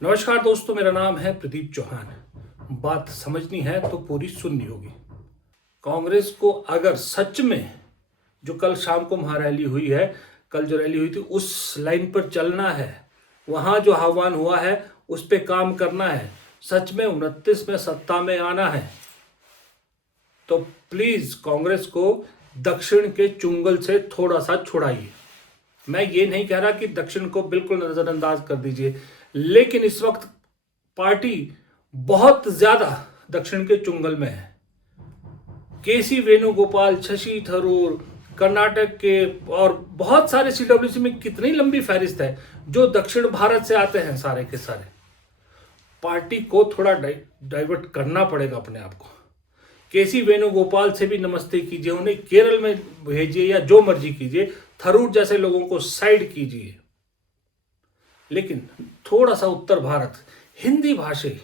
नमस्कार दोस्तों, मेरा नाम है प्रदीप चौहान। बात समझनी है तो पूरी सुननी होगी। कांग्रेस को अगर सच में जो कल शाम को महारैली हुई है, कल जो रैली हुई थी, उस लाइन पर चलना है, वहां जो आह्वान हुआ है उस पर काम करना है, सच में 29 में सत्ता में आना है, तो प्लीज कांग्रेस को दक्षिण के चुंगल से थोड़ा सा छुड़ाइए। मैं ये नहीं कह रहा कि दक्षिण को बिल्कुल नजरअंदाज कर दीजिए, लेकिन इस वक्त पार्टी बहुत ज्यादा दक्षिण के चुंगल में है। केसी वेणुगोपाल, शशि थरूर, कर्नाटक के और बहुत सारे सीडब्ल्यूसी में कितनी लंबी फहरिस्त है जो दक्षिण भारत से आते हैं सारे के सारे। पार्टी को थोड़ा डाइवर्ट करना पड़ेगा अपने आप को। केसी वेणुगोपाल से भी नमस्ते कीजिए, उन्हें केरल में भेजिए या जो मर्जी कीजिए, थरूर जैसे लोगों को साइड कीजिए, लेकिन थोड़ा सा उत्तर भारत, हिंदी भाषी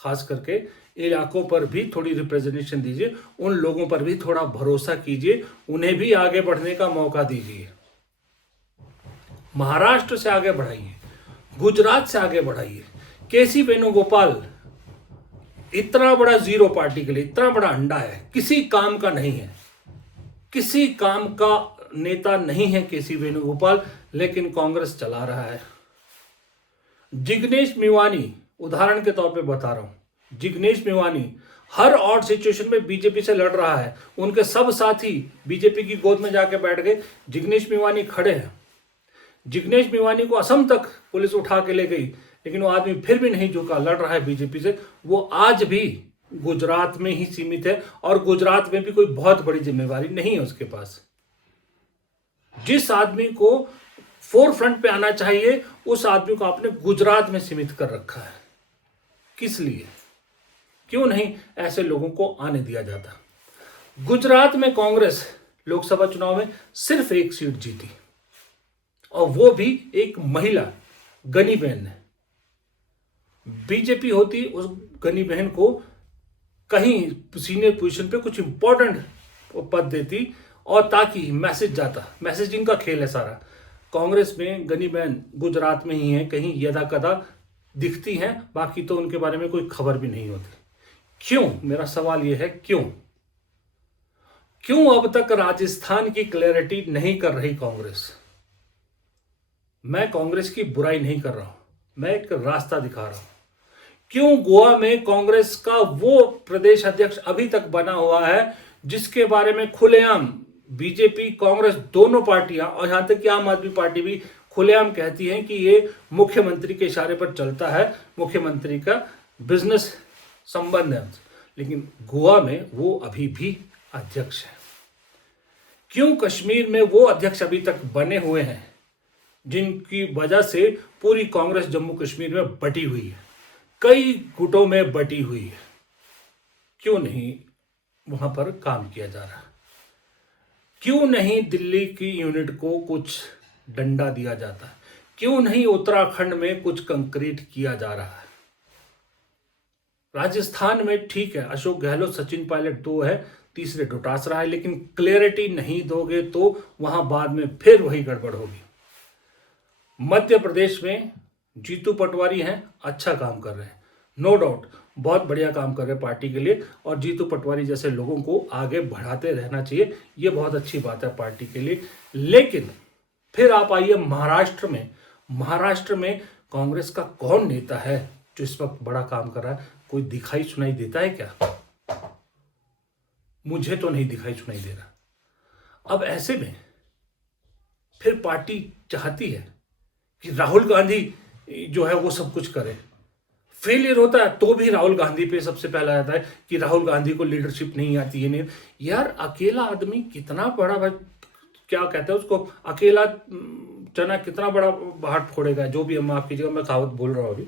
खास करके इलाकों पर भी थोड़ी रिप्रेजेंटेशन दीजिए, उन लोगों पर भी थोड़ा भरोसा कीजिए, उन्हें भी आगे बढ़ने का मौका दीजिए। महाराष्ट्र से आगे बढ़ाइए, गुजरात से आगे बढ़ाइए। केसी वेणुगोपाल इतना बड़ा जीरो पार्टी के लिए, इतना बड़ा अंडा है, किसी काम का नहीं है, किसी काम का नेता नहीं है केसी वेणुगोपाल, लेकिन कांग्रेस चला रहा है। जिग्नेश मेवानी, उदाहरण के तौर पे बता रहा हूं, जिग्नेश मेवानी हर ऑड सिचुएशन में बीजेपी से लड़ रहा है, उनके सब साथी बीजेपी की गोद में जाके बैठ गए, जिग्नेश मेवानी खड़े हैं। जिग्नेश मेवानी को असम तक पुलिस उठा के ले गई, लेकिन वो आदमी फिर भी नहीं झुका, लड़ रहा है बीजेपी से। वो आज भी गुजरात में ही सीमित है और गुजरात में भी कोई बहुत बड़ी जिम्मेवारी नहीं है उसके पास। जिस आदमी को फोर फ्रंट पे आना चाहिए, उस आदमी को आपने गुजरात में सीमित कर रखा है। किस लिए? क्यों नहीं ऐसे लोगों को आने दिया जाता? गुजरात में कांग्रेस लोकसभा चुनाव में सिर्फ एक सीट जीती, और वो भी एक महिला गनी बहन ने। बीजेपी होती उस गनी बहन को कहीं सीनियर पोजीशन पे कुछ इंपॉर्टेंट पद देती, और ताकि मैसेज जाता। मैसेजिंग का खेल है सारा। कांग्रेस में गनी बहन गुजरात में ही है, कहीं यदा कदा दिखती हैं, बाकी तो उनके बारे में कोई खबर भी नहीं होती। क्यों? मेरा सवाल यह है, क्यों अब तक राजस्थान की क्लैरिटी नहीं कर रही कांग्रेस? मैं कांग्रेस की बुराई नहीं कर रहा हूं, मैं एक रास्ता दिखा रहा हूं। क्यों गोवा में कांग्रेस का वो प्रदेश अध्यक्ष अभी तक बना हुआ है जिसके बारे में खुलेआम बीजेपी, कांग्रेस दोनों पार्टियां, और यहां तक कि आम आदमी पार्टी भी खुलेआम कहती हैं कि ये मुख्यमंत्री के इशारे पर चलता है, मुख्यमंत्री का बिजनेस संबंध है, लेकिन गोवा में वो अभी भी अध्यक्ष है। क्यों कश्मीर में वो अध्यक्ष अभी तक बने हुए हैं जिनकी वजह से पूरी कांग्रेस जम्मू कश्मीर में बटी हुई है, कई गुटों में बटी हुई है? क्यों नहीं वहां पर काम किया जा रहा? क्यों नहीं दिल्ली की यूनिट को कुछ डंडा दिया जाता? क्यों नहीं उत्तराखंड में कुछ कंक्रीट किया जा रहा है? राजस्थान में ठीक है, अशोक गहलोत, सचिन पायलट दो है, तीसरे डोटासरा है, लेकिन क्लैरिटी नहीं दोगे तो वहां बाद में फिर वही गड़बड़ होगी। मध्य प्रदेश में जीतू पटवारी हैं, अच्छा काम कर रहे हैं, नो डाउट, बहुत बढ़िया काम कर रहे हैं पार्टी के लिए, और जीतू पटवारी जैसे लोगों को आगे बढ़ाते रहना चाहिए, ये बहुत अच्छी बात है पार्टी के लिए। लेकिन फिर आप आइए महाराष्ट्र में कांग्रेस का कौन नेता है जो इस वक्त बड़ा काम कर रहा है? कोई दिखाई सुनाई देता है क्या? मुझे तो नहीं दिखाई सुनाई दे रहा। अब ऐसे में फिर पार्टी चाहती है कि राहुल गांधी जो है वो सब कुछ करे। फेलियर होता है तो भी राहुल गांधी पे सबसे पहला आता है कि राहुल गांधी को लीडरशिप नहीं आती है। नहीं यार, अकेला आदमी कितना बड़ा, क्या कहते हैं उसको, अकेला चना कितना बड़ा बाहर फोड़ेगा, जो भी, हम माफ कीजिएगा मैं कहावत बोल रहा हूं अभी,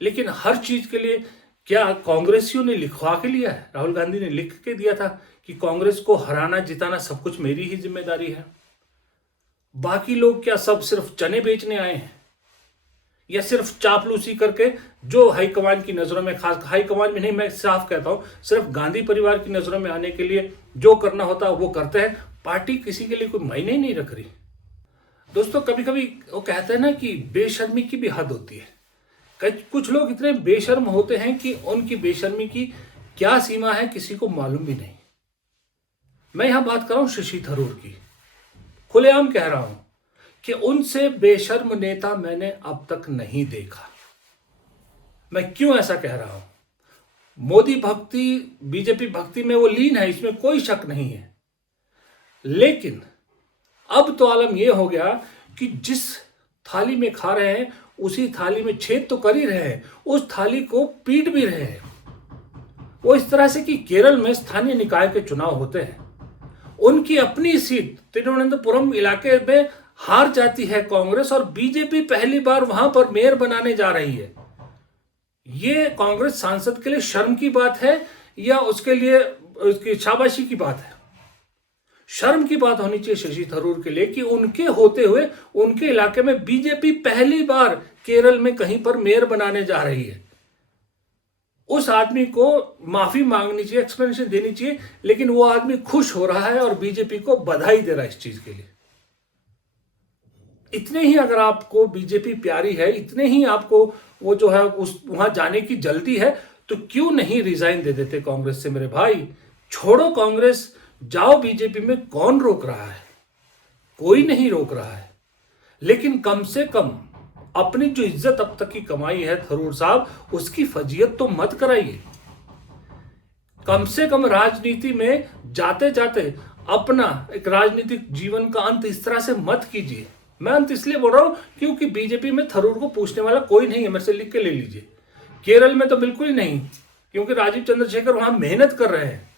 लेकिन हर चीज के लिए क्या कांग्रेसियों ने लिखवा के लिया है? राहुल गांधी ने लिख के दिया था कि कांग्रेस को हराना जिताना सब कुछ मेरी ही जिम्मेदारी है। बाकी लोग क्या सब सिर्फ चने बेचने आए हैं, या सिर्फ चापलूसी करके जो हाईकमान की नजरों में, खास हाईकमान में नहीं, मैं साफ कहता हूं, सिर्फ गांधी परिवार की नजरों में आने के लिए जो करना होता है वो करते हैं। पार्टी किसी के लिए कोई मायने नहीं रख रही। दोस्तों, कभी कभी वो कहते हैं ना कि बेशर्मी की भी हद होती है। कुछ लोग इतने बेशर्म होते हैं कि उनकी बेशर्मी की क्या सीमा है किसी को मालूम भी नहीं। मैं यहां बात कर रहा हूं शशि थरूर की। खुलेआम कह रहा हूं कि उनसे बेशर्म नेता मैंने अब तक नहीं देखा। मैं क्यों ऐसा कह रहा हूं? मोदी भक्ति, बीजेपी भक्ति में वो लीन है, इसमें कोई शक नहीं है। लेकिन अब तो आलम यह हो गया कि जिस थाली में खा रहे हैं उसी थाली में छेद तो कर ही रहे हैं, उस थाली को पीट भी रहे हैं। वो इस तरह से कि केरल में स्थानीय निकाय के चुनाव होते हैं, उनकी अपनी सीट तिरुवनंतपुरम इलाके में हार जाती है कांग्रेस और बीजेपी पहली बार वहां पर मेयर बनाने जा रही है। ये कांग्रेस सांसद के लिए शर्म की बात है या उसके लिए उसकी शाबाशी की बात है? शर्म की बात होनी चाहिए शशि थरूर के लिए कि उनके होते हुए उनके इलाके में बीजेपी पहली बार केरल में कहीं पर मेयर बनाने जा रही है। उस आदमी को माफी मांगनी चाहिए, एक्सप्लेनेशन देनी चाहिए, लेकिन वो आदमी खुश हो रहा है और बीजेपी को बधाई दे रहा है इस चीज के लिए। इतने ही अगर आपको बीजेपी प्यारी है, इतने ही आपको वो जो है उस वहां जाने की जल्दी है, तो क्यों नहीं रिजाइन दे देते कांग्रेस से? मेरे भाई छोड़ो कांग्रेस, जाओ बीजेपी में। कौन रोक रहा है? कोई नहीं रोक रहा है। लेकिन कम से कम अपनी जो इज्जत अब तक की कमाई है थरूर साहब, उसकी फजीयत तो मत कराइए। कम से कम राजनीति में जाते जाते अपना एक राजनीतिक जीवन का अंत इस तरह से मत कीजिए। मैं अंत इसलिए बोल रहा हूं क्योंकि बीजेपी में थरूर को पूछने वाला कोई नहीं है। मेरे से लिख के ले लीजिए। केरल में तो बिल्कुल ही नहीं, क्योंकि राजीव चंद्रशेखर वहां मेहनत कर रहे हैं,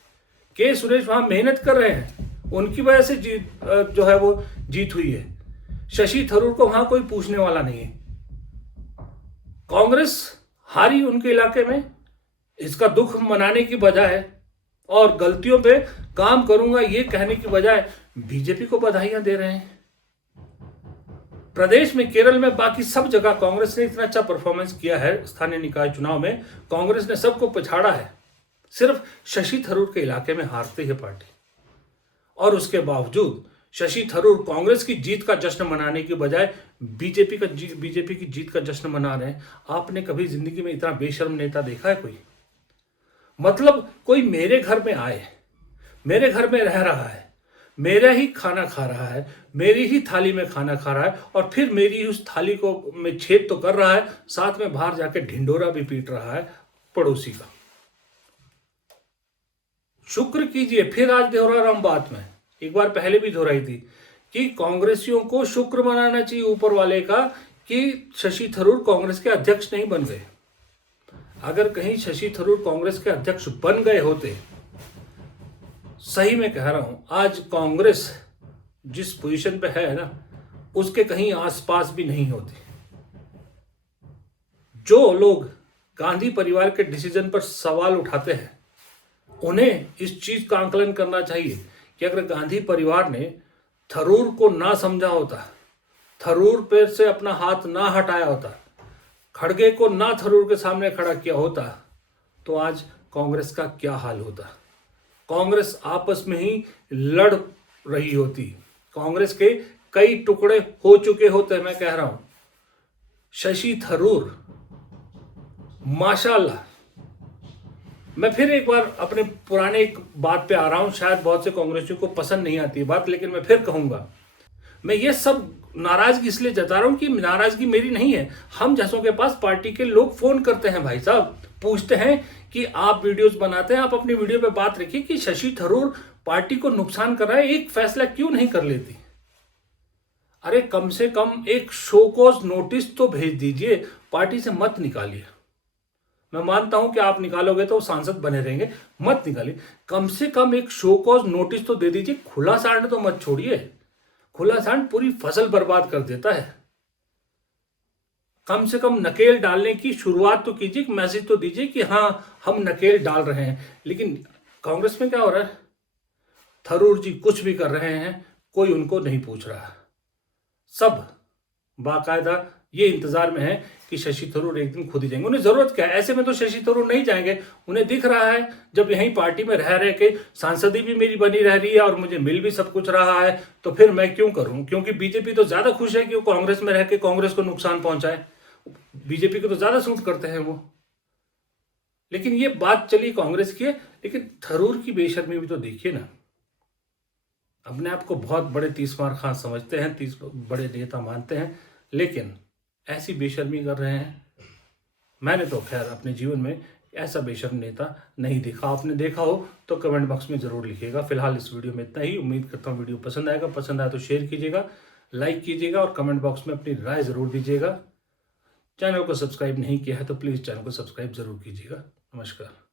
के सुरेश वहां मेहनत कर रहे हैं, उनकी वजह से जीत जो है वो जीत हुई है। शशि थरूर को वहां कोई पूछने वाला नहीं है। कांग्रेस हारी उनके इलाके में, इसका दुख मनाने की बजाय और गलतियों पे काम करूंगा ये कहने की बजाय बीजेपी को बधाइयां दे रहे हैं। प्रदेश में, केरल में, बाकी सब जगह कांग्रेस ने इतना अच्छा परफॉर्मेंस किया है। स्थानीय निकाय चुनाव में कांग्रेस ने सबको पछाड़ा है, सिर्फ शशि थरूर के इलाके में हारती है पार्टी। और उसके बावजूद शशि थरूर कांग्रेस की जीत का जश्न मनाने की बजाय बीजेपी की जीत का जश्न मना रहे हैं। आपने कभी जिंदगी में इतना बेशर्म नेता देखा है कोई? मतलब कोई मेरे घर में आए, मेरे घर में रह रहा है, मेरा ही खाना खा रहा है, मेरी ही थाली में खाना खा रहा है और फिर मेरी उस थाली को में छेद तो कर रहा है, साथ में बाहर जाके ढिंडोरा भी पीट रहा है पड़ोसी का। शुक्र कीजिए, फिर आज दोहरा रहा हूं बात में, एक बार पहले भी दोहराई थी कि कांग्रेसियों को शुक्र मनाना चाहिए ऊपर वाले का कि शशि थरूर कांग्रेस के अध्यक्ष नहीं बन गए। अगर कहीं शशि थरूर कांग्रेस के अध्यक्ष बन गए होते, सही में कह रहा हूं, आज कांग्रेस जिस पोजीशन पे है ना, उसके कहीं आसपास भी नहीं होती। जो लोग गांधी परिवार के डिसीजन पर सवाल उठाते हैं, उन्हें इस चीज का आंकलन करना चाहिए कि अगर गांधी परिवार ने थरूर को ना समझा होता, थरूर पे से अपना हाथ ना हटाया होता, खड़गे को ना थरूर के सामने खड़ा किया होता, तो आज कांग्रेस का क्या हाल होता? कांग्रेस आपस में ही लड़ रही होती। कांग्रेस के कई टुकड़े हो चुके होते। मैं कह रहा हूं शशि थरूर माशाल्लाह। मैं फिर एक बार अपने पुराने एक बात पे आ रहा हूं, शायद बहुत से कांग्रेसियों को पसंद नहीं आती बात, लेकिन मैं फिर कहूंगा। मैं ये सब नाराजगी इसलिए जता रहा हूं कि नाराजगी मेरी नहीं है। हम जैसों के पास पार्टी के लोग फोन करते हैं, भाई साहब पूछते हैं कि आप वीडियोस बनाते हैं, आप अपनी वीडियो पे बात रखिए कि शशि थरूर पार्टी को नुकसान कर रहा है, एक फैसला क्यों नहीं कर लेती? अरे कम से कम एक शो कॉज नोटिस तो भेज दीजिए, पार्टी से मत निकालिए। मैं मानता हूं कि आप निकालोगे तो सांसद बने रहेंगे, मत निकालिए। कम से कम एक शो कॉज नोटिस तो दे दीजिए। खुला सांड तो मत छोड़िए, खुला सांड पूरी फसल बर्बाद कर देता है। कम से कम नकेल डालने की शुरुआत तो कीजिए, मैसेज तो दीजिए कि हाँ हम नकेल डाल रहे हैं। लेकिन कांग्रेस में क्या हो रहा है? थरूर जी कुछ भी कर रहे हैं, कोई उनको नहीं पूछ रहा। सब बाकायदा ये इंतजार में है कि शशि थरूर एक दिन खुद ही जाएंगे। उन्हें जरूरत क्या है? ऐसे में तो शशि थरूर नहीं जाएंगे। उन्हें दिख रहा है जब यहीं पार्टी में रह रहे के सांसदी भी मेरी बनी रह रही है और मुझे मिल भी सब कुछ रहा है, तो फिर मैं क्यों करूं? क्योंकि बीजेपी तो ज्यादा खुश है कि वो कांग्रेस में रह के कांग्रेस को नुकसान पहुंचाए। बीजेपी को तो ज़्यादा सूट करते हैं वो। लेकिन ये बात चली कांग्रेस की है, लेकिन थरूर की बेशर्मी भी तो देखिए ना। अपने आप को बहुत बड़े तीसमार खां समझते हैं, 30 बड़े नेता मानते हैं, लेकिन ऐसी बेशर्मी कर रहे हैं। मैंने तो खैर अपने जीवन में ऐसा बेशर्म नेता नहीं देखा। आपने देखा हो तो कमेंट बॉक्स में ज़रूर लिखिएगा। फिलहाल इस वीडियो में इतना ही। उम्मीद करता हूँ वीडियो पसंद आएगा। पसंद आया तो शेयर कीजिएगा, लाइक कीजिएगा और कमेंट बॉक्स में अपनी राय ज़रूर दीजिएगा। चैनल को सब्सक्राइब नहीं किया है तो प्लीज़ चैनल को सब्सक्राइब ज़रूर कीजिएगा। नमस्कार।